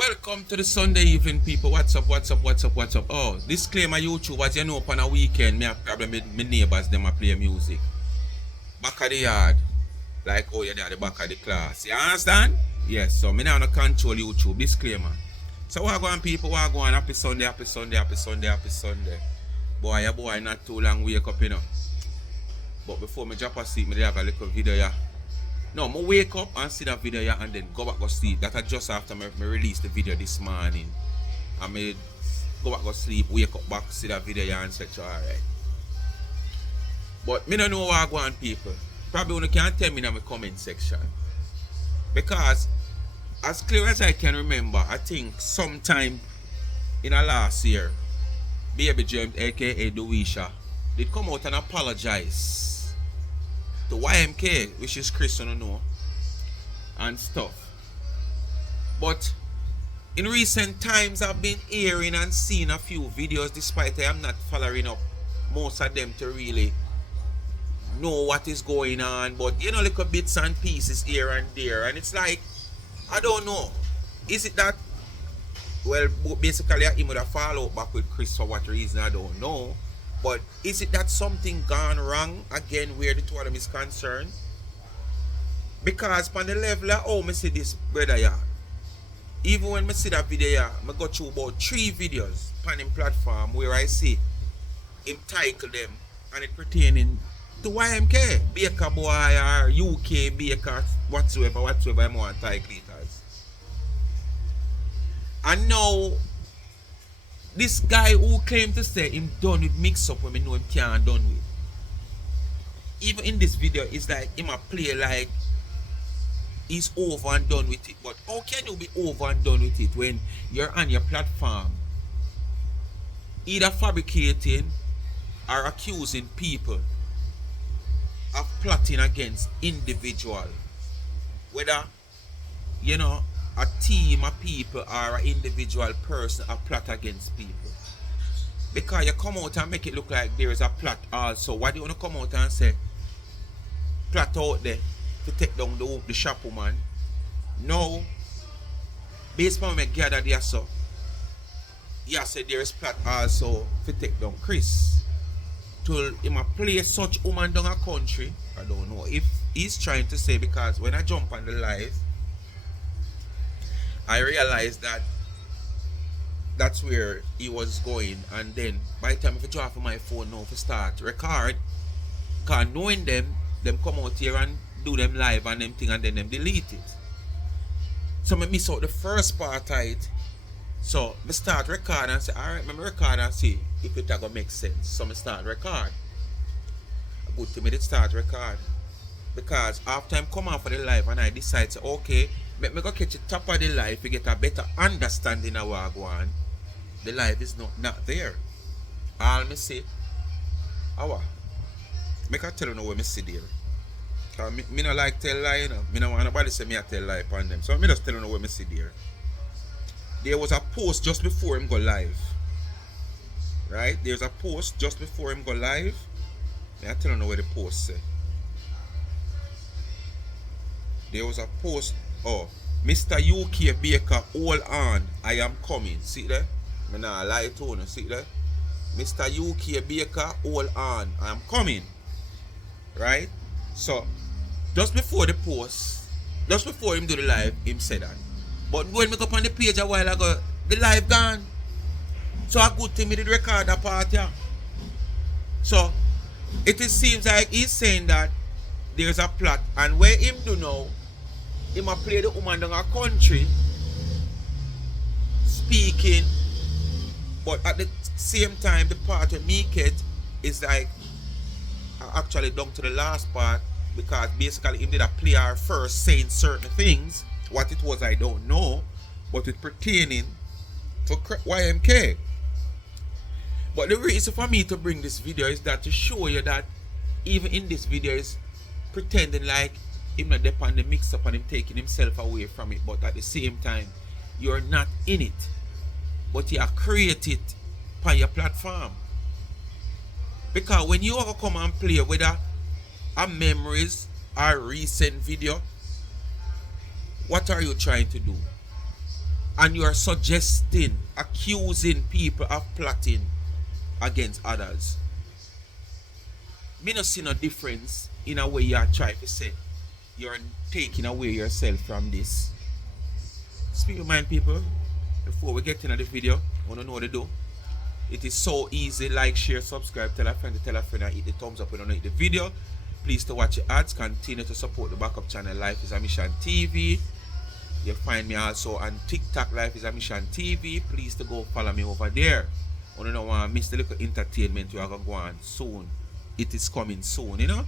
Welcome to the Sunday evening, people. What's up, what's up, what's up, what's up? Oh, disclaimer YouTube, as you know, upon a weekend, me have problem with my neighbors, them a play music. Back of the yard. Like, oh, you're at the back of the class. You understand? Yes, so me now no control YouTube. Disclaimer. So what going people, what going? Happy Sunday, happy Sunday, happy Sunday, happy Sunday. Boy, your boy not too long wake up, you know. But before me drop asleep, me have a little video, yeah. No, I wake up and see that video yeah, and then go back to sleep. That just after me release the video this morning. And me go back to sleep, wake up back, see that video yeah, and say, alright. But me don't know what I go on, people. Probably you can't tell me in the comment section. Because as clear as I can remember, I think sometime in the last year, Baby James aka Dewiesha did come out and apologize to YMK, which is Kris, I don't know, and stuff. But in recent times, I've been hearing and seeing a few videos, despite I am not following up most of them to really know what is going on. But you know, little bits and pieces here and there, and it's like, I don't know. Is it that, well, basically I would have followed back with Kris for what reason, I don't know. But is it that something gone wrong again where the two of them is concerned? Because on the level of how I see this brother yeah, even when I see that video yeah, I go through about 3 videos on him platform where I see him title them and it pertaining to YMK, Baker boy or UK Baker, whatsoever I want to title it as. And now this guy who claimed to say him done with Mixup when we know him can't done with. Even in this video, it's like him a play like he's over and done with it. But how can you be over and done with it when you're on your platform either fabricating or accusing people of plotting against individual? Whether, you know, a team of people or an individual person a plot against people. Because you come out and make it look like there is a plot also. Why do you want to come out and say plot out there to take down the shop woman? No. Based on what I gather there, so you said there is plot also to take down Kris. To him a play such woman down a country. I don't know if he's trying to say, because when I jump on the live I realized that that's where he was going, and then by the time if I draw for my phone now to start record, because knowing them come out here and do them live and them thing and then them delete it. So I miss out the first part of it. So I start record and say, alright, let me record and see if it gonna make sense. So I start record. Good to me to start record. Because after I come out for the live and I decide to okay, let me go catch the top of the live to get a better understanding of what I go on. The live is not there. All me say, awa. Make I tell you know what me see there. Cause me no like tell lie, you know. Me no want nobody say me I tell lie upon them. So me just tell you know what me see there. There was a post just before him go live. Right? There's a post just before him go live. Me I tell you know what the post say. There was a post. Oh, Mr. UK Baker, hold on, I am coming. See there? I nah lie to you, see there? Mr. UK Baker, hold on, I am coming. Right? So, just before the post, just before him do the live, him said that. But when we go up on the page a while ago, the live gone. So a good thing me did record that part, yeah. So, seems like he's saying that there's a plot, and where him do now, he might play the woman down a country speaking, but at the same time the part of me get is like actually down to the last part, because basically him did a play her first saying certain things. What it was I don't know, but it pertaining to YMK. But the reason for me to bring this video is that to show you that even in this video is pretending like him not depend on the mix up and him taking himself away from it, but at the same time you're not in it, but you are created on your platform. Because when you come and play whether a memories or recent video, what are you trying to do? and you are suggesting, accusing people of plotting against others. Me not see no difference in a way you are trying to say you're taking away yourself from this. Speak your mind, people. Before we get into the video, I want to know what to do. It is so easy. Like, share, subscribe, tell a friend, and hit the thumbs up when you don't hit the video. Please to watch the ads. Continue to support the backup channel Life is a Mission TV. You'll find me also on TikTok, Life is a Mission TV. Please to go follow me over there. I don't want to miss the little entertainment you are going to go on soon. It is coming soon, you know.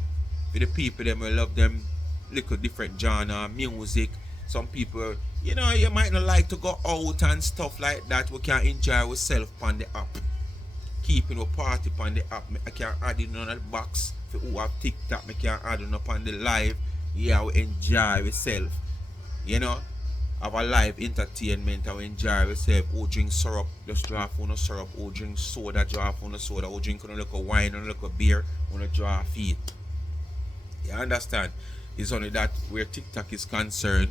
For the people them will love them little different genre, music. Some people, you know, you might not like to go out and stuff like that. We can enjoy ourselves on the app. Keeping a party on the app. I can add it on the box. For who have TikTok, I can add it up on the live. Yeah, we enjoy ourselves. You know, have a live entertainment and we enjoy ourselves. Who drink syrup, just draw for no syrup. Who drink soda, draw for no soda. Who drink a little wine, a little beer, wanna draw feet. You understand? It's only that where TikTok is concerned.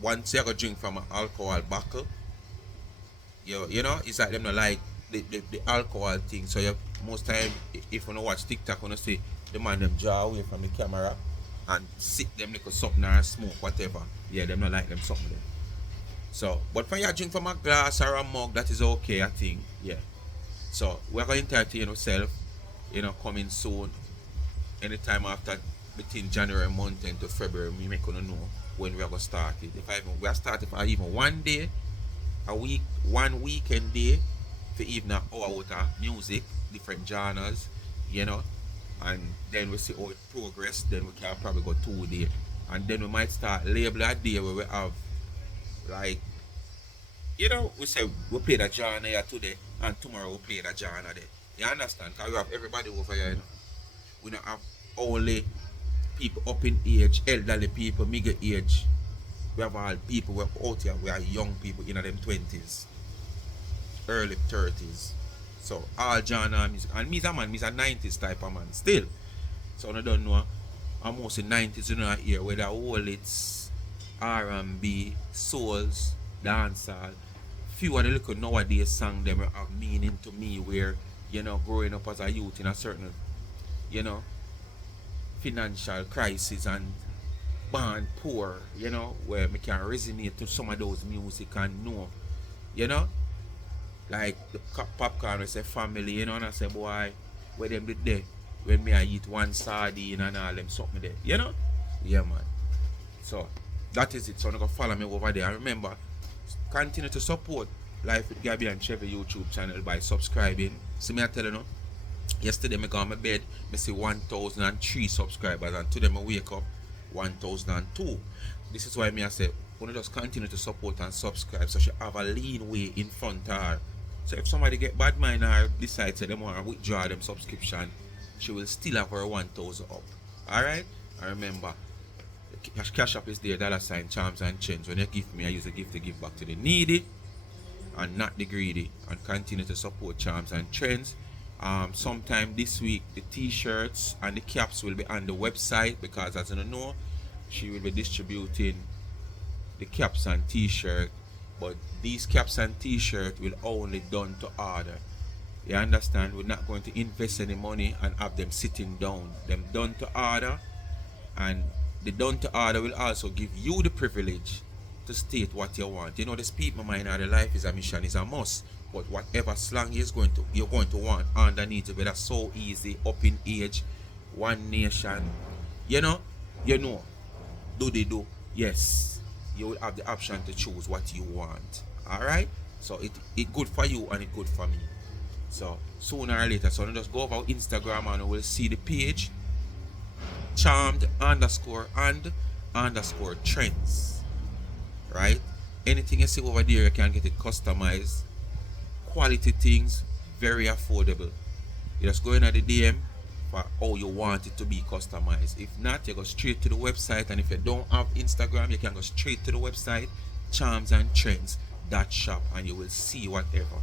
Once you go drink from an alcohol bottle, you know, it's like them not like the alcohol thing. So you most time if you don't watch TikTok, you see the man them draw away from the camera and sit them like something or smoke whatever. Yeah, them not like them something there. So, but when you drink from a glass or a mug, that is okay, I think. Yeah. So we're going to entertain ourselves, you know, coming soon. Anytime after between January month and to February, we make you know when we are going to start it. If we are starting for even one day, a week, one weekend day, for even an hour with music, different genres, you know, and then we see how it progress, then we can probably go 2 days. And then we might start label a day where we have, like, you know, we say we play the genre here today, and tomorrow we play the genre there. You understand? Because we have everybody over here, you know. We don't have only people up in age, elderly people, middle age. We have all people, we're out here, we are young people in them 20s, early 30s. So all genre music. And me's a man, me's a 90s type of man still. So I don't know, I'm mostly 90s, you know, here, whether all it's R&B, souls, dancehall. Few of the little nowadays songs them have meaning to me where, you know, growing up as a youth in a certain, you know, financial crisis and born poor, you know, where me can resonate to some of those music and know, you know, like the popcorn we say family, you know, and I say boy, where them did there, when me I eat one sardine and all them something there, you know, yeah man. So that is it. So I'm gonna follow me over there. And remember, continue to support Life with Gabby and Chevy YouTube channel by subscribing. See me I tell you no. Yesterday I got on my bed, I see 1,003 subscribers, and today I wake up 1,002. This is why I say, want to just continue to support and subscribe so she have a lean way in front of her. So if somebody get bad mind or decide to them want to withdraw them subscription, she will still have her 1,000 up. Alright? And remember, cash up is there, $ charms and change. When you give me, I use a gift to give back to the needy and not the greedy, and continue to support Charms and Trends. Sometime this week the t-shirts and the caps will be on the website, because as you know, she will be distributing the caps and t-shirt, but these caps and t-shirt will only done to order. You understand? We're not going to invest any money and have them sitting down. Them done to order, and the done to order will also give you the privilege to state what you want. You know, the speak my mind, or the Life is a Mission is a must. But whatever slang you're going to want underneath it, that's so easy, up in age, one nation, you know, do they do? Yes, you will have the option to choose what you want. Alright? So it good for you and it good for me. So sooner or later, so just go over Instagram and we'll see the page, charmed _and_ trends. Right? Anything you see over there, you can get it customized. Quality things, very affordable. You just go in at the DM for how you want it to be customized. If not, you go straight to the website, and if you don't have Instagram, you can go straight to the website, charmsandtrends.shop, and you will see whatever.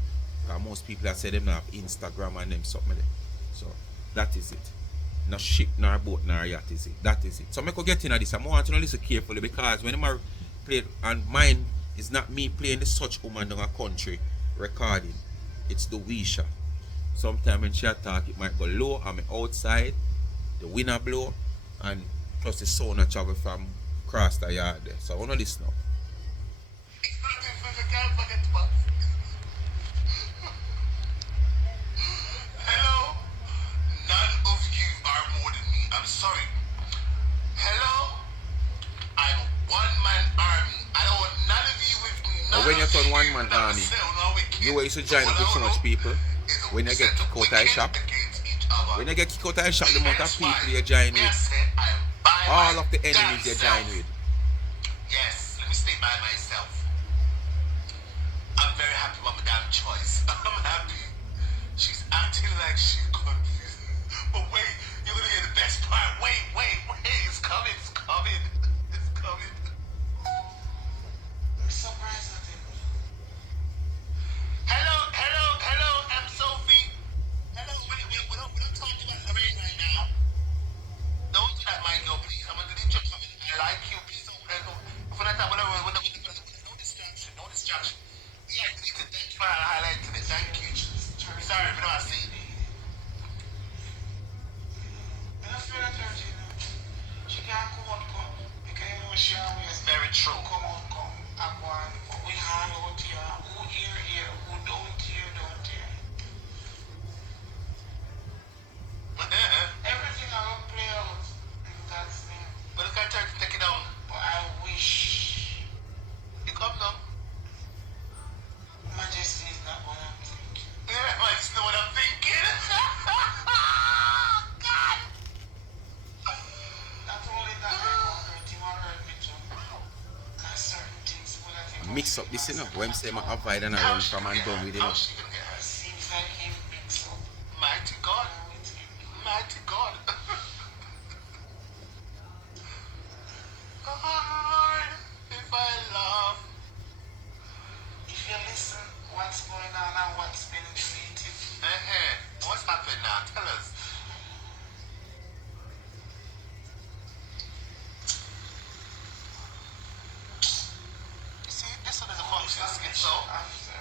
Most people that say them not have Instagram and them something there. So that is it. No ship, nor boat, nor yacht is it. That is it. So I could get in at this. I want to listen carefully, because when I play and mind It's not me playing the such woman down a country recording. It's Dewiesha. Sometimes when she attack, it might go low. I'm outside, the wind a blow, and plus the sound a travel from across the yard there. So I wanna listen now. Hello? None of you are more than me. I'm sorry. Hello? I'm one-man army. I don't want none of you with me. But when you turn one man army, you used to join up with so much people. When you get kicked out of the shop, when you get kicked out of the shop, the amount of people you join with, all of the enemies you join with. Yes, let me stay by myself. I'm very happy with my damn choice. I'm happy. She's acting like she's confused. But wait, you're gonna hear the best part. Wait. It's coming. It's coming. I'm surprised at it. Hello, I'm Sophie. Hello, wait, we don't talk about Lorraine right now. Don't do that, my girl, please. I'm gonna delete your comment. I like you, please don't. For that time, whatever, no distraction. Yeah, delete it. Thank you for highlighting it. Thank you. Sorry, but I see. I feel like she can't come because you know she always very true. Come. We hang out here. Who here, who don't here. Everything I will play out in God's name. But look at her to take it down. But I wish. You come now. Majesty is not what I'm thinking. Yeah, it's not what I'm thinking. God. Not only that, I won't hurt him or hurt me too. There's certain things but I think Mix up this, you know. When say I avoid and I run from and done with it. How she gonna get her? Seems like him mix up. Mighty God. Lord, if I love. If you listen, what's going on and what's been deleted. What's happened now? Tell us. You see, this one is a function schizo. After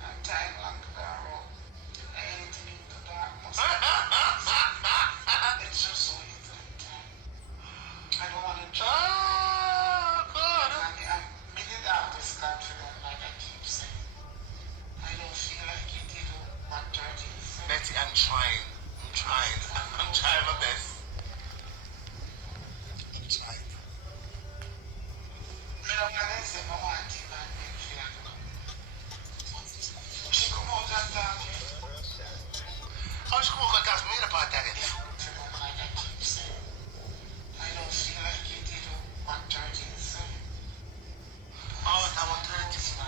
a time like that, anything in the darkness. It's just so easy. I don't want to try. God. I did have this confidence, like I keep saying. I don't feel like you did what 30 is. Betty, I'm trying. I'm trying my best. I'm trying. You know, when I say my wife, I feel like she come out and talk. How she come out and talk? Me about that again. Like I keep saying. I don't feel like you did what 30 is. Oh, that one 30 is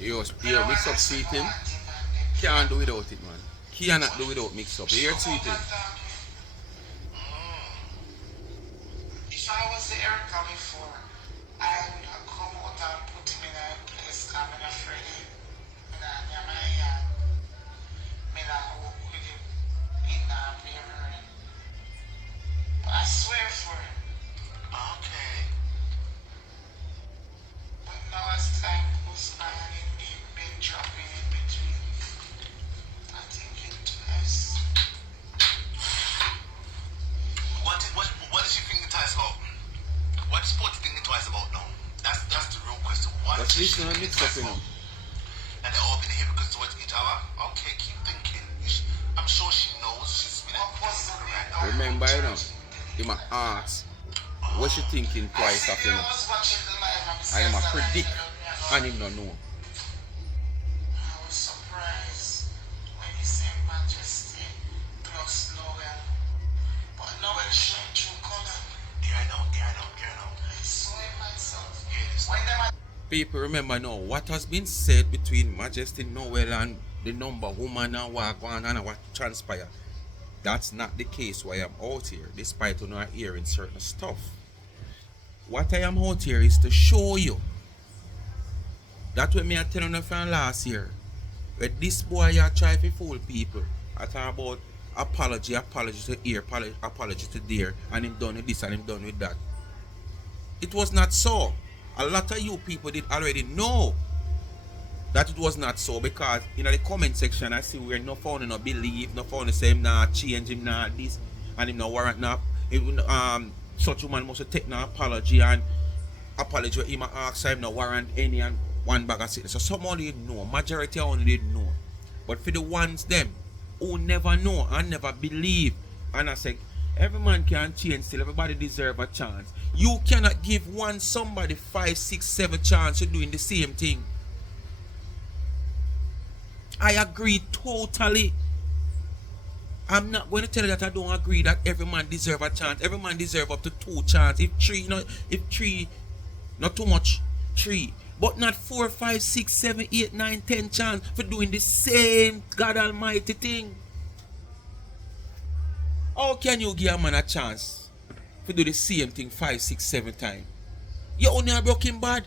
Yo, Mix Up tweeting. Can't do without it, man. Cannot do without Mix Up. You hear tweeting? If I was the Erica before, I would have come out and put him in a place I'm not afraid of. But I swear for him. Okay. But now as time goes on and he's been dropping in between, I think it's nice. What is she thinking twice about? What sport you thinking twice about now? That's the real question. That's listening and Mix Up, you know. And they're all been hypocrites towards each other. Okay, keep thinking. I'm sure she knows. She's been right. Remember, you know, you might ask what she thinking twice of, you know. And you might predict and him not know. I was surprised when he said Majesty plus Noel. But Noel showed true color. Yeah, I know. I saw it myself. Yes. When them People remember now what has been said between Majesty Noel and the number woman and what transpired. That's not the case why I'm out here, despite not hearing certain stuff. What I am out here is to show you. That's what me I tell you from last year. Where this boy here try to fool people. I talk about apology to here, apology to there, and him done with this and him done with that. It was not so. A lot of you people did already know that it was not so, because in the comment section I see we're no found no believe, no found the same nah change him nah this and him no warrant nah. Such woman must take no apology, and apology where him ask him no warrant any and one bag of shit. So some only know, majority only didn't know. But for the ones them who never know and never believe, and I say every man can change, still everybody deserve a chance. You cannot give one somebody 5, 6, 7 chance to doing the same thing. I agree totally. I'm not going to tell you that I don't agree that every man deserve a chance. Every man deserve up to 2 chances. If 3, not too much, 3. But not 4, 5, 6, 7, 8, 9, 10 chance for doing the same God Almighty thing. How can you give a man a chance to do the same thing 5, 6, 7 times? You only are broken bad.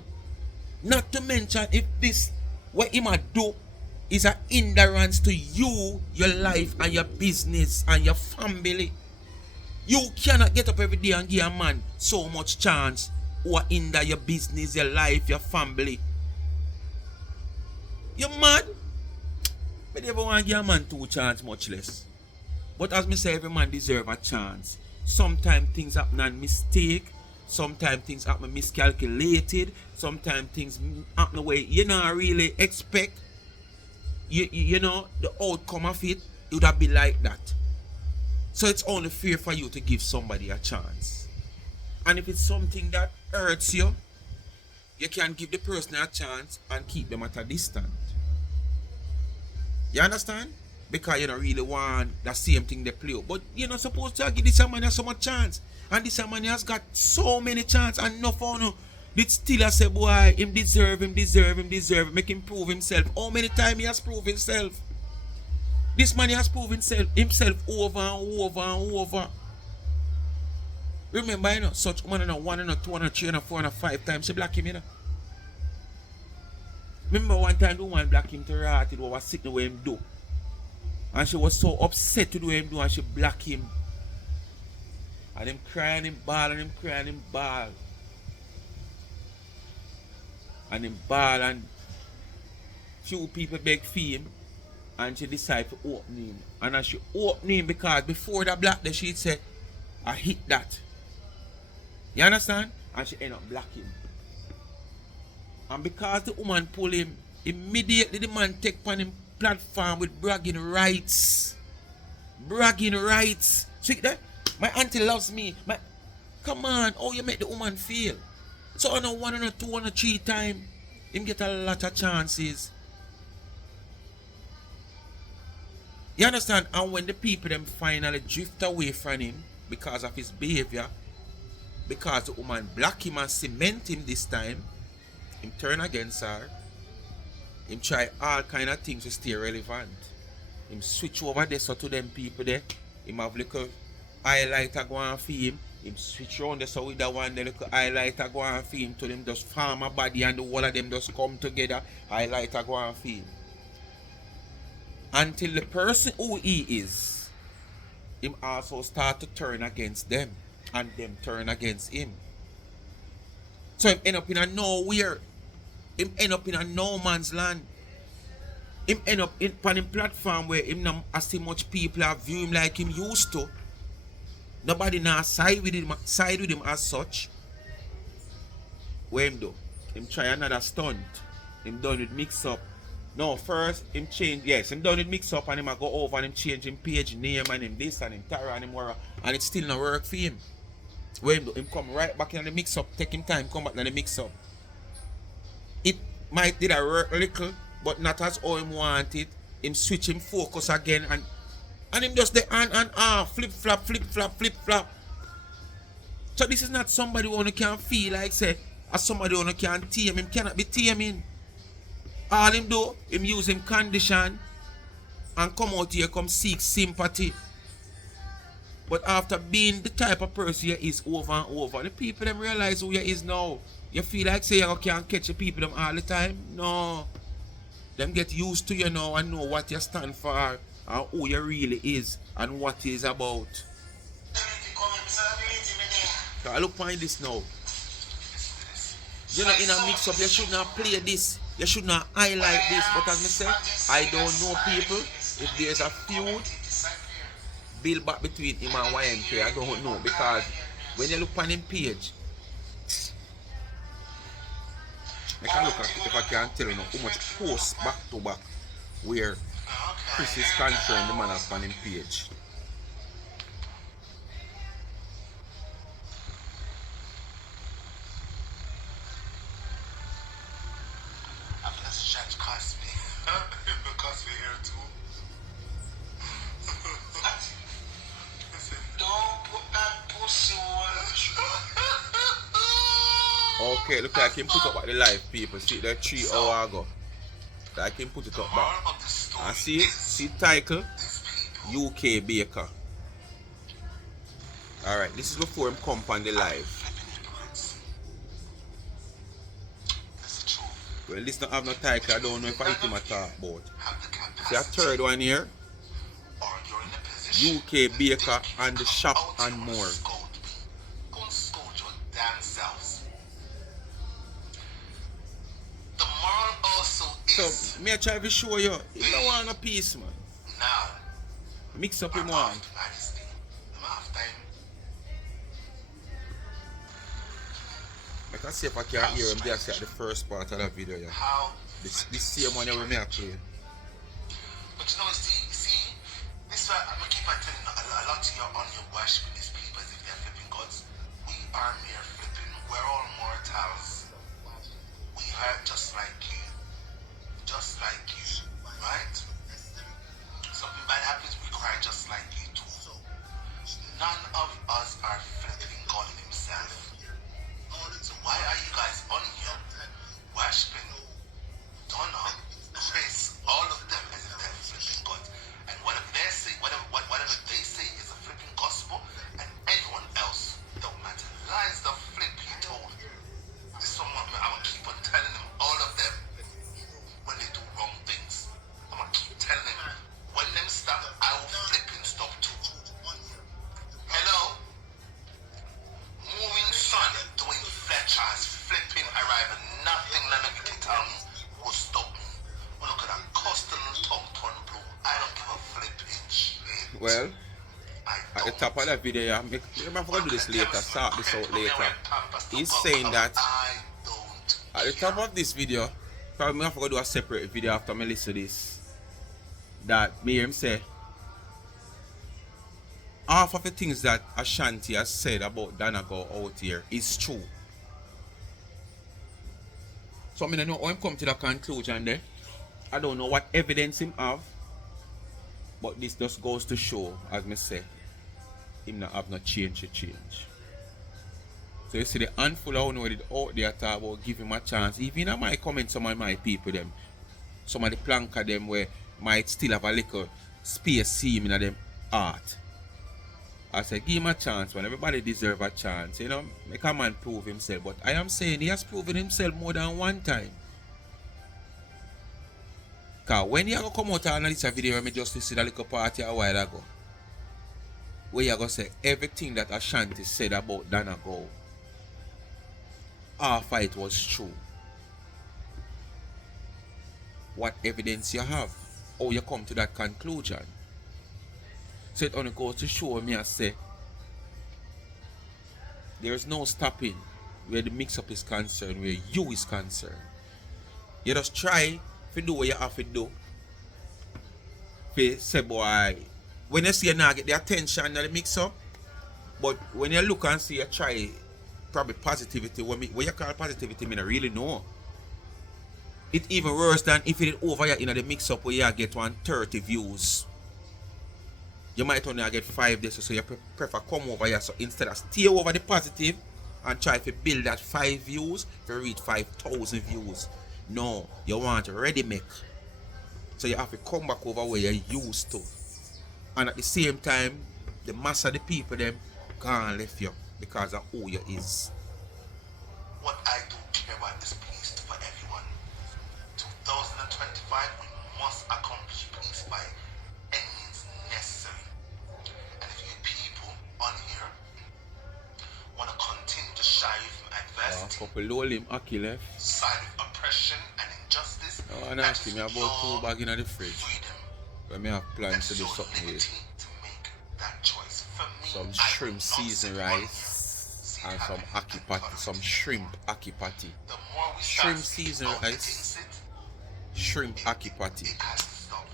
Not to mention if this, what him a do, is an hindrance to you, your life, and your business, and your family. You cannot get up every day and give a man so much chance or hinder your business, your life, your family. You mad? But never want to give a man 2 chances, much less. But as me say, every man deserve a chance. Sometimes things happen on mistake. Sometimes things happen miscalculated. Sometimes things happen the way you not really expect. You know, the outcome of it would have been like that. So it's only fair for you to give somebody a chance. And if it's something that hurts you, you can give the person a chance and keep them at a distance. You understand? Because you don't really want the same thing they play. But you're not supposed to give this man so much chance. And this man has got so many chances and no fun. Did still say, boy, him deserve, make him prove himself. How many times he has proved himself? This man has proven himself over and over and over. Remember, you know, such woman, 1, 2, 3, 4, 5 times she black him, you know. Remember one time the woman black him to rat, it was sitting the way him do. And she was so upset to do him do, and she black him. And him crying, him ball, and him crying, him ball. And him ball, and few people beg for him, and she decided to open him. And as she opened him, because before the black day, she'd say, I hit that. You understand? And she ended up blacking. And because the woman pull him, immediately the man take on him platform with bragging rights. Bragging rights. See that? My auntie loves me. Come on, how you make the woman feel? So on a 1 and a 2 and a 3 time, him get a lot of chances. You understand? And when the people them finally drift away from him because of his behavior, because the woman block him and cement him this time, him turn against her, him try all kind of things to stay relevant. Him switch over there so to them people there, him have little highlighter going for him, him switch around there so with that one the little highlighter going for him to them just form a body and the whole of them just come together, highlighter going for him. Until the person who he is, him also start to turn against them and them turn against him. So him end up in a nowhere. Him end up in a no man's land. Him end up on a platform where him not as much people have view him like him used to. Nobody now side with him as such. What him do? Him try another stunt. Him done with Mixup. No, first him change, yes, him done with Mixup and him a go over and him change him page name and him this and him Tara and him wara, and it still not work for him. What him do? Him come right back in the Mixup, take him time, come back in the Mixup. It might did a work a little, but not as how him want it. Him switch him focus again and him just the on and off, flip flop. So this is not somebody who only can feel like say, as somebody who only can tame him, cannot be taming. All him do, him use him condition and come out here, come seek sympathy. But after being the type of person you is over and over, the people them realize who you is now. You feel like say you can't catch the people them all the time? No. Them get used to you now and know what you stand for and who you really is. and what he's about. So I look find this now. You know, in a mix-up, you should not play this. You should not highlight this. But as I said, I don't know people. If there's a feud, build back between him and YMK, I don't know. Because when you look on him page, I can look at it if I can tell you how much posts back to back where Kris is concerned, the man has on him page. Because we're here too. Don't put that pussy on. Okay, look like him put up at the live, people. See that 3 hours ago. Like him put it up back. And see title UK Baker. Alright, this is before him come on the live. Well, this don't have no title, I don't know if I hit him at talk about. See a third one here. UK Baker and the shop and more. So, me I try to show you, you don't want a piece, man. Now, mix up him one. I can see if I can hear him there at the first part of the video. Yeah. This same one we may have played. But you know, see, this why I'm gonna keep on telling a lot of you on your worship these people as if they're flipping gods. We are mere flipping, we're all mortals. We are just like you. Just like you, right? Something bad happens, we cry just like you too. None of us are flipping God himself. So why are you guys on here worshiping Donna, Kris, all of them as if they're flipping God? And whatever they say, whatever they say is a flipping gospel, and anyone else don't matter. Lies the flip he told. This one I'm gonna keep on telling them, all of them, when they do wrong things. I'm gonna keep telling them, when them stop, I will flip and stop too. Hello? Moving sun, doing Fletchers, flipping arrival. Nothing none of you can tell me will stop me. When look at that custom tongue turn blue, I don't give a flipping shit. Well, at the top of that video, I'm gonna do this later, sort this out later. He's saying that at the top of this video, probably I'm gonna do a separate video after I listen to this. That me him say half of the things that Ashanti has said about Danago out here is true. So I mean, I know how him come to the conclusion there. I don't know what evidence him have, but this just goes to show, as me say, him not have no change to change. So you see the handful of know it out there talk about give him a chance. Even in my comments, some of my people them, some of the plank of them where might still have a little space seam in them art. I said, give him a chance, man. Everybody deserve a chance. You know, make a man prove himself. But I am saying he has proven himself more than one time. Because when you come out and this video, I just listen a little party a while ago, where you go say everything that Ashanti said about Danago, half of it was true. What evidence you have? How you come to that conclusion? So it only goes to show me and say there is no stopping where the mix-up is concerned, where you is concerned. You just try to do what you have to do. To say, boy, when you see you not get the attention of the mix-up, but when you look and see you try probably positivity, what you call positivity, I don't really know. It's even worse than if it is over here in the mix-up where you get 130 views. You might only get 5 days, so you prefer come over here. So instead of stay over the positive and try to build that 5 views to reach 5,000 views. No, you want ready make. So you have to come back over where you're used to. And at the same time, the mass of the people them can't left you because of who you is. What I don't care about is peace for everyone. 2025, we must accomplish peace by any means necessary. continue to shy from adversity, couple low him, Aki left. side of oppression and injustice, And that ask is me about 2 your bags in the fridge. freedom. But me have plans to That is do your something with liberty to make that choice. For me, some I will shrimp not seasoned sit on here, rice see and it some happen aki and patty, tolerate some it. shrimp aki patty. The more we Shrimp start speaking seasoned out rice, against it, shrimp aki patty. it has to stop.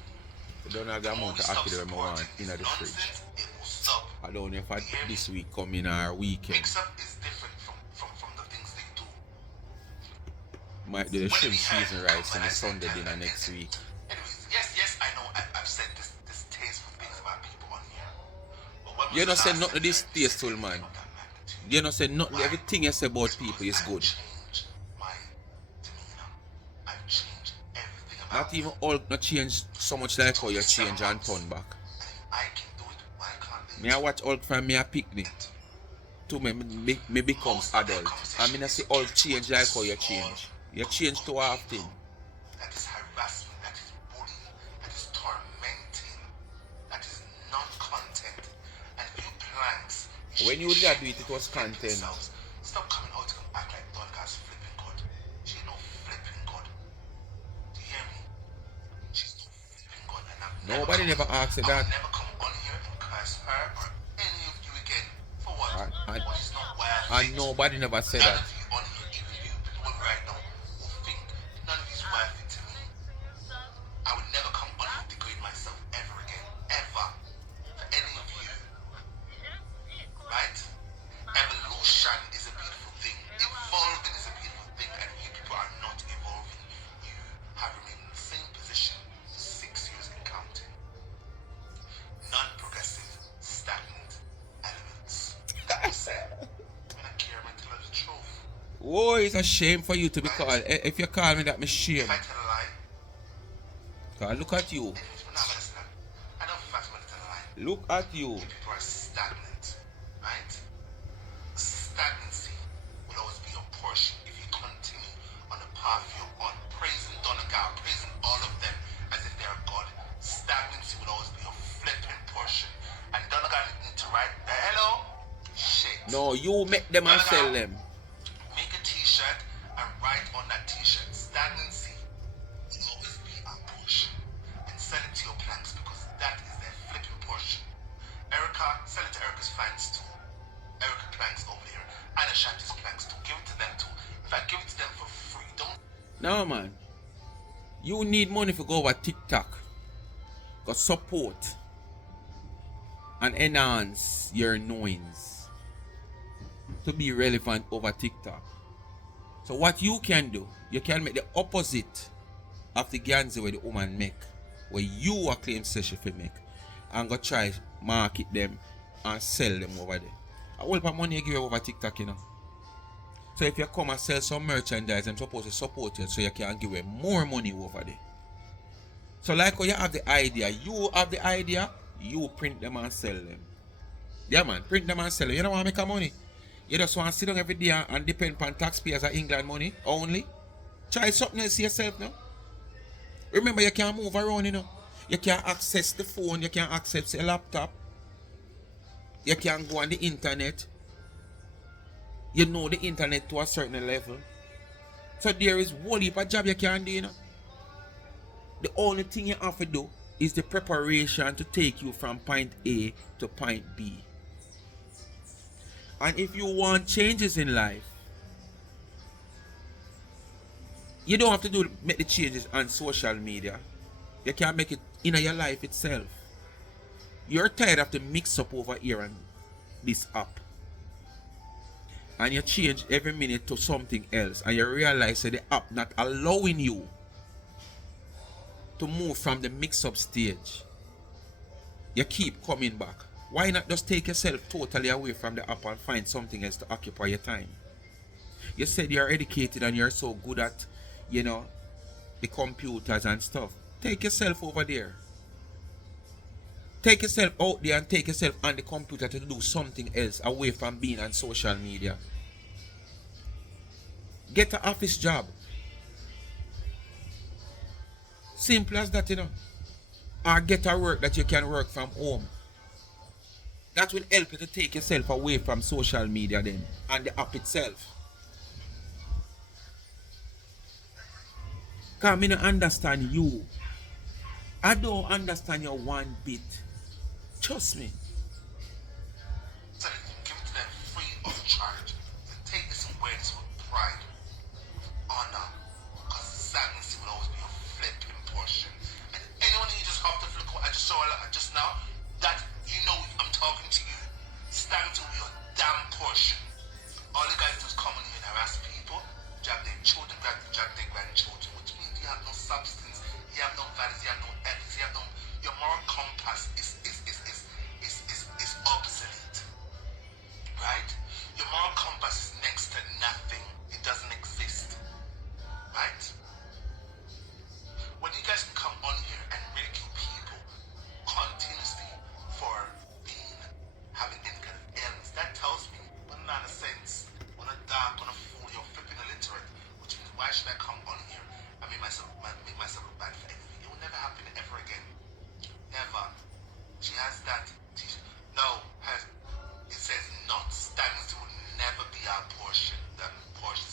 I don't have the The more amount we of stop aki that I want supporting in this the fridge. nonsense, it will stop. I don't know if I You hear me? this week come in or weekend. Mixup is different from the things they do. Might do the When shrimp we had seasoned rice and the Combined Sunday Center dinner and- next and- week. Anyways, yes, I know I've said this tasteful things about people on here. But when was You the don't say last nothing time this you said tasteful, anything man. of that magnitude? You don't say nothing. Why? Everything you say about It's people because is good. I've changed my demeanor. I've changed everything about Not even all not change so much like how you change and turn back. I can do it. Why can't they? Me I watch Hulk from me a picnic. To me becomes adult. I mean I see all change like how you change. You change too often. That is harassment, that is bullying, that is tormenting, that is non-content. And you planks, When you did that do it, it was flip content. yourselves. Stop coming out and act like Donca's flipping God. She no flipping God. Do you hear me? She's no flipping God. And I'm Nobody never asked her that. I'll never come on here and curse her or any of you again. For what? And- What is not why And nobody never said None that. of you on here, even you people right now, will think none of you's worth it to me. I would never come on here and degrade myself ever again. Ever. For any of you. Right? Evolution is a beautiful thing. Evolving is a beautiful thing. And you people are not evolving. You have remained in the same position for 6 years and counting. Non-progressive, stagnant elements. That was said. When I care, I'm telling the truth. Oh, it's a shame for you to be called. If you call me that, me shame. If I tell a lie, Cause look at you. anyways, we're not gonna say that. I know for a fact I'm gonna tell a lie. Look at you. You people are stagnant, right? Stagnancy will always be your portion if you continue on the path you're on, praising Donegal, praising all of them as if they're God. Stagnancy will always be your flipping portion. And Donegal need to write the hello shit. No, you make them and sell them. Make a t-shirt and write on that t-shirt, stagnancy will always be our portion. And sell it to your planks because that is their flipping portion. Erica, sell it to Erica's fans too. Erica planks over here. And Ashanti's planks too. Give it to them too. In fact, give it to them for free. Don't No man. You need money to go over TikTok. Cause support and enhance your knowings to be relevant over TikTok. So what you can do, you can make the opposite of the Ganzi where the woman make, where you are claim session for make, and go try market them and sell them over there. I will put money you give you over TikTok, you know. So if you come and sell some merchandise, I'm supposed to support you so you can give away more money over there. So like how you have the idea, you print them and sell them. Yeah man, print them and sell them. You don't want to make money. You just want to sit down every day and depend on taxpayers of England money only. Try something else yourself now. Remember you can't move around, you know. You can't access the phone, you can't access a laptop. You can't go on the internet. You know the internet to a certain level. So there is one heap of job you can do, you know. The only thing you have to do is the preparation to take you from point A to point B. And if you want changes in life, you don't have to make the changes on social media. You can make it in your life itself. You're tired of the mix up over here and this app. And you change every minute to something else. And you realize that the app not allowing you to move from the mix-up stage. You keep coming back. Why not just take yourself totally away from the app and find something else to occupy your time? You said you're educated and you're so good at, you know, the computers and stuff. Take yourself over there. Take yourself out there and take yourself on the computer to do something else away from being on social media. Get an office job. Simple as that, you know. Or get a work that you can work from home. That will help you to take yourself away from social media then and the app itself. Because I don't understand you. I don't understand you one bit. Trust me. So give it to them free of charge. So take this and wear this with pride, honor, because stagnancy will always be a flipping portion. And anyone who just hopped the flip, I just saw just now that you know I'm talking to you. Stagnancy will be a damn portion. All you guys do is come in here and harass people, drag their children, drag their grandchildren, which means you have no substance, you have no values, you have no ethics, you have no. Your moral compass is obsolete, right? Your moral compass is next to nothing. It doesn't exist, right? When you guys can come on here and ridicule people continuously for having any kind of ailments, that tells me we're not a sense, we're not dark, we're not fool, you're flipping illiterate. Which means why should I come on here and make myself look bad for anything? It will never happen ever again. Never. She has that. It says not. Stagnancy will never be our portion. That portion.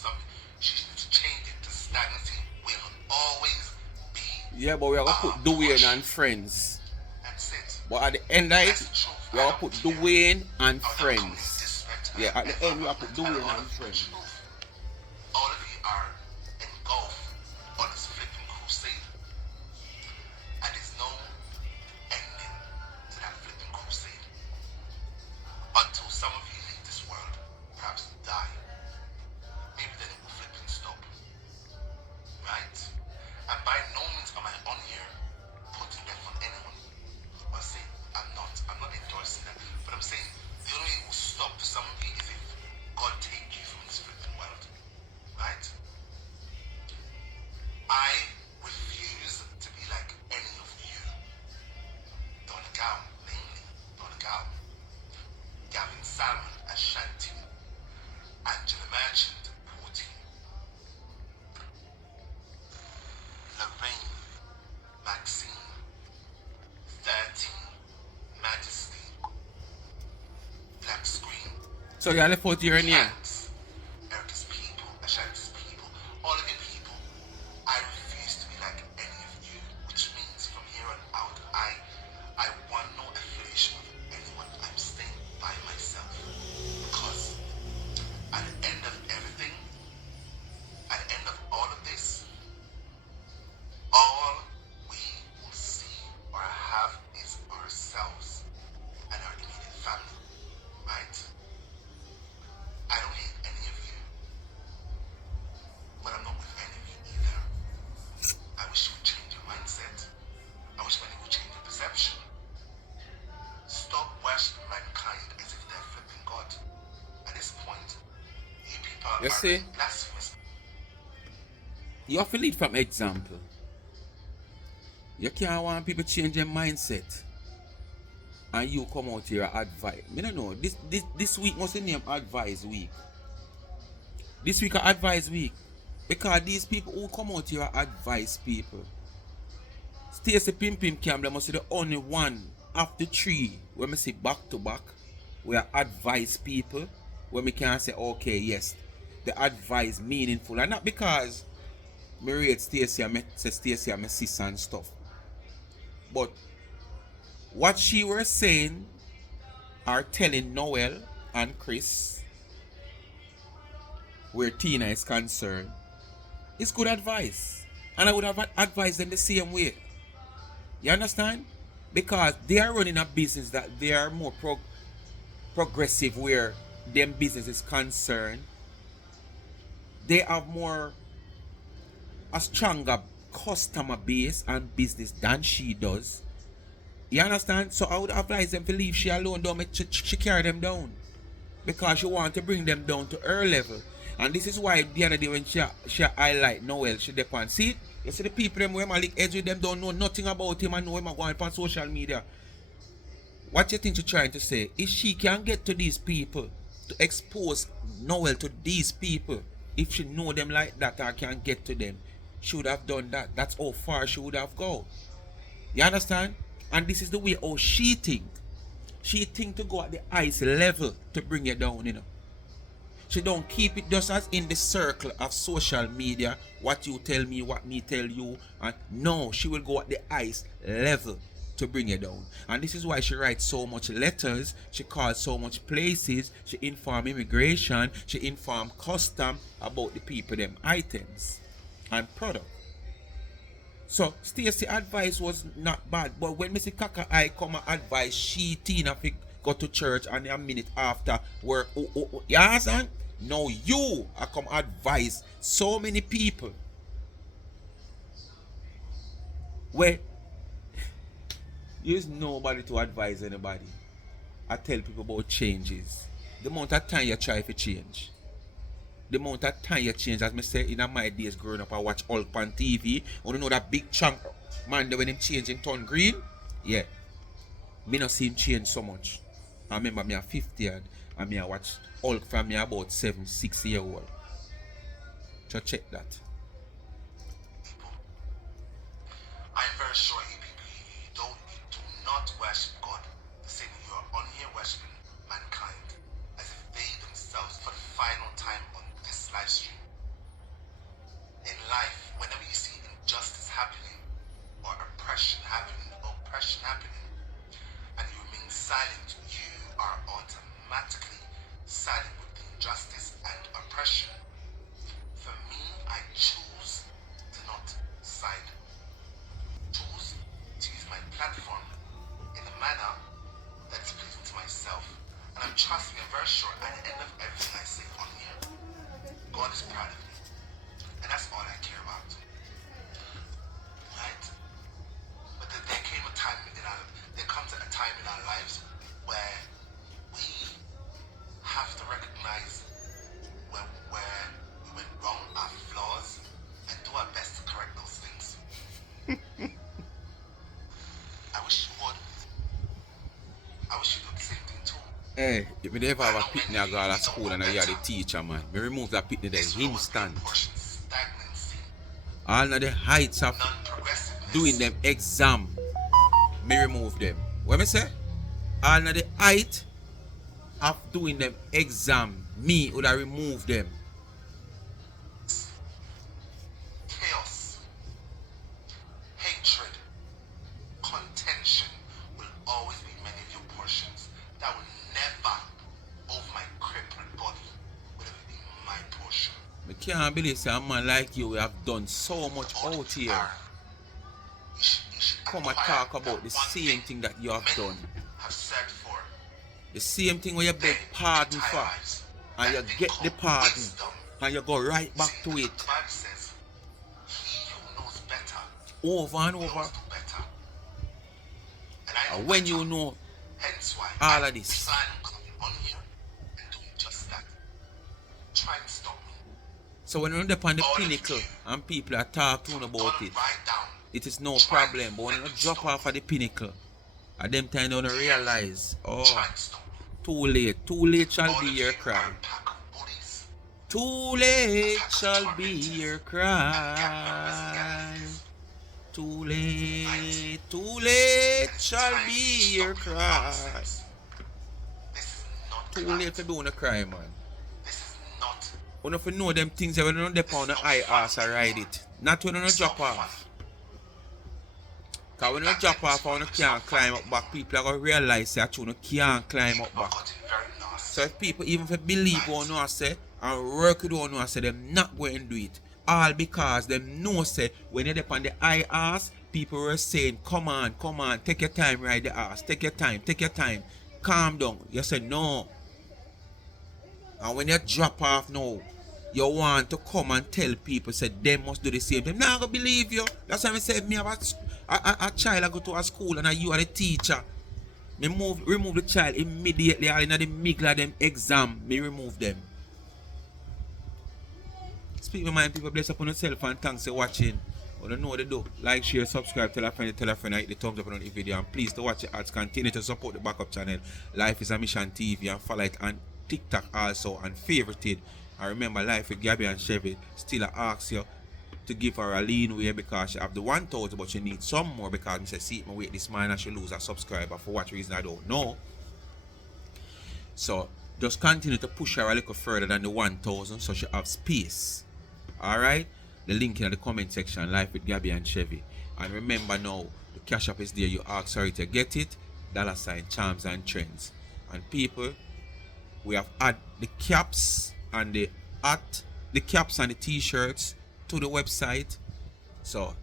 She needs to change it to stagnancy will always be. Yeah, but we are going to put Dwayne and friends. That's it. But at the end of it, we are going to put Dwayne and friends. Yeah, at the end, we are going to put Dwayne and friends. All of you are engulfed on this flipping crusade. And there's no ending to that flipping crusade until some of you leave this world, perhaps die. Maybe then it will flipping stop, right? And by no means am I on here putting death on anyone. Or saying I'm not endorsing that, but I'm saying the only way it will stop for some of you is if God take you from this flipping world, right? I refuse to be like any of you. Donegal, namely Donegal, Gavin Salmon, Ashanti, Angela Merchant, Putin, Lorraine, Maxine, 13, Majesty, Black Screen, So you left out your name. Hanks, Erica's people, Ashanti's people, all of your people. I refuse to be like any of you, which means from here on out, I want no affiliation with anyone. I'm staying by myself. Because at the end of everything, at the end of all of this, all we will see or have is ourselves and our immediate family, right? I don't hate any of you, but I'm not with any of you either. I wish you would change your mindset. I wish many would change your perception. Stop worshiping mankind as if they're flipping God. At this point, you people You see? are blasphemous. You have to lead from example. You can't want people change their mindset. And you come out here and advise. I don't know. This week must be named Advise Week. This week are Advise Week. Because these people who come out here and advise people. Stacey Pim Pim Campbell must be the only one of the three when we say back to back. We are advise people. When we can say, okay, yes, the advice meaningful. And not because me rate Stacey and me say Stacey and my sister and stuff. But what she was saying or telling Noel and Kris, where Tina is concerned, is good advice. And I would have advised them the same way. You understand? Because they are running a business that they are more progressive where them business is concerned. They have a stronger customer base and business than she does. You understand? So I would advise them to leave she alone. Don't make she carry them down. Because she want to bring them down to her level. And this is why the other day when she highlight Noel, she depend. See it? You see the people them where my lick edge with them don't know nothing about him and know him going on social media. What you think she's trying to say? If she can get to these people, to expose Noel to these people, if she know them like that or can get to them, she would have done that. That's how far she would have gone. You understand? And this is the way how she think. She think to go at the highest level to bring you down, you know. She don't keep it just as in the circle of social media, what you tell me, what me tell you. And no, she will go at the highest level to bring you down. And this is why she writes so much letters, she calls so much places, she inform immigration, she inform custom about the people, them items and product. So Stacey advice was not bad, but when Missy Kaka I come and advise she Tina fi go to church and a minute after work, you understand? Now you I come advise so many people where there's nobody to advise anybody. I tell people about changes. The amount of time you try to change. The amount of time you change, as I say, in my days growing up, I watch Hulk on TV. You know that big chunk man when him change him turn green? Yeah. Me not see him change so much. I remember me a 50 and me I watch Hulk from me about 7-6 year old. So check that. I'm very sure you do not worship God the same way you are on here worshiping mankind as if they themselves for the final time on this live stream. In life, whenever you see injustice happening or oppression happening, and you remain silent, you are automatically siding with the injustice and oppression. For me, I choose to not side. Choose to use my platform in a manner that is pleasing to myself. And I'm trusting and very sure at the end of everything I say on here, God is proud of me. And that's all I care about. Right? But there comes a time in our lives where we have to recognize where we went wrong, our flaws, and do our best to correct those things. I wish you would. I wish you do the same thing too. Hey, if you ever have a picnic I go to school and I hear the teacher, man, me remove that picnic there instant. All of the heights of doing them exam, me remove them. What me say? All of the height of doing them exam, me would I remove them. Chaos, hatred, contention will always be many of your portions. That will never, over my crippled body, will ever be my portion. I can't believe say a man like you have done so much out here. Come and talk about the same thing that you have done. The same thing where you beg pardon for. And you get the pardon. And you go right back to it. Over and over. And when you know all of this, so when you're up on the pinnacle and people are talking about it, it is no problem. But when you drop off of the pinnacle, at them time you don't realize, oh, too late shall be your cry. Too late shall be your cry. Too late shall be your cry. Too late to do no cry, man. You don't know them things that when you don't on the high ass I ride it. Not when you drop off. Because when you drop off and you can't climb up back, people are going to realize that you can't climb up back. So if people even if they believe what you say and work with what you say, they're not going to do it. All because they know say when you're up on the high ass, people were saying, come on, take your time, ride the ass, take your time, calm down. You say no. And when you drop off now, you want to come and tell people, say they must do the same thing. Now I'm going to believe you. That's why I said, me have a child I go to a school and you are the teacher. Me remove the child immediately in the middle of them exam. Me remove them. Speak my mind, people. Bless upon yourself and thanks for watching. But you know what to do. Like, share, subscribe, tell a friend, and hit the thumbs up on the video. And please to watch the ads. Continue to support the backup channel. Life is a Mission TV and follow it on TikTok also and favorite it. And remember, Life with Gabby and Chevy still I ask you to give her a lean way because she have the 1,000 but she needs some more because I say see it my weight this man and she lose a subscriber for what reason I don't know. So just continue to push her a little further than the 1,000 so she have space. Alright? The link in the comment section, Life with Gabby and Chevy. And remember now, the cash app is there. You ask her to get it. $ Charms and Trends. And people, we have add the caps and the caps and the t-shirts to the website. So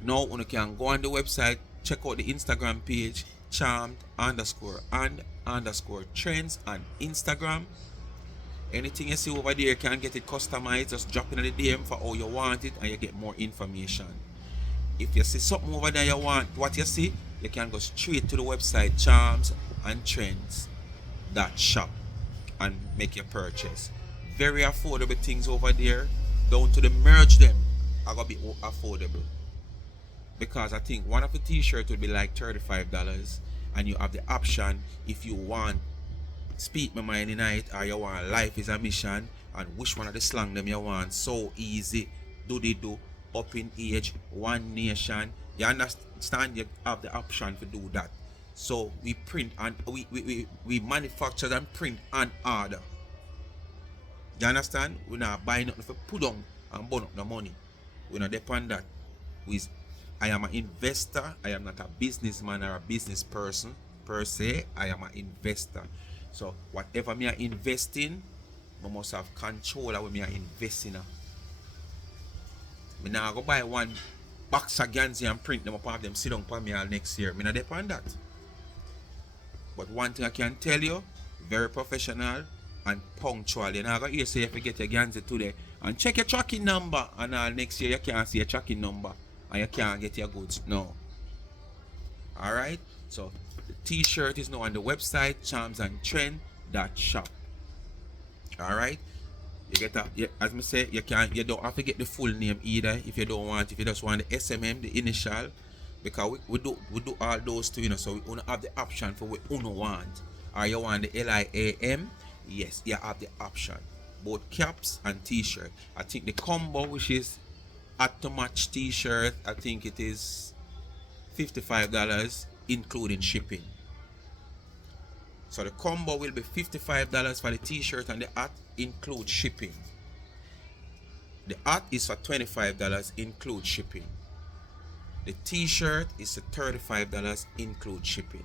now you can go on the website, check out the Instagram page, charmed_and_trends on Instagram. Anything you see over there, you can get it customized. Just drop in the DM for how you want it and you get more information. If you see something over there you want, what you see, you can go straight to the website charmsandtrends.shop and make your purchase. Very affordable things over there. Down to the merch them are gonna be affordable. Because I think one of the t-shirts would be like $35, and you have the option if you want Speak My Mind in it, or you want Life is a Mission, and which one of the slang them you want. So easy, do they do, up in age, one nation. You understand? You have the option to do that. So we print and we manufacture and print and order. You understand? We're not buying nothing for put on and burn up the money. We're not depend on that. I am an investor. I am not a businessman or a business person per se. I am an investor. So whatever me are investing, I must have control of what me are investing in. Me now go buy one box of Ganzi and print them up and have them sit down for me all next year. Me not depend on that. But one thing I can tell you, very professional and punctual. You know, you say if you get your Ganzi today and check your tracking number, and next year you can't see your tracking number and you can't get your goods. No. Alright? So the t-shirt is now on the website charmsandtrend.shop. Alright? You get that, as I say, you don't have to get the full name either if you don't want. If you just want the SMM, the initial, because we do all those two, you know, so we only have the option for what you want. Or you want the LIAM, yes, you have the option. Both caps and t-shirt. I think the combo, which is at to match t-shirt, I think it is $55 including shipping. So the combo will be $55 for the t-shirt, and the hat includes shipping. The hat is for $25 include shipping. The t-shirt is for $35 include shipping.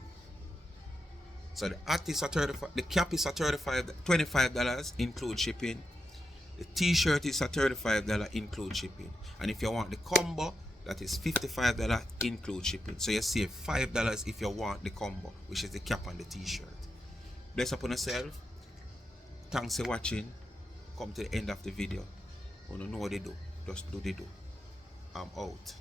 So the hat is for $35, the cap is for $25 include shipping. The t-shirt is for $35 include shipping. And if you want the combo, that is $55 include shipping. So you save $5 if you want the combo, which is the cap and the t-shirt. Bless upon yourself. Thanks for watching. Come to the end of the video. You don't know what they do. Just do they do. I'm out.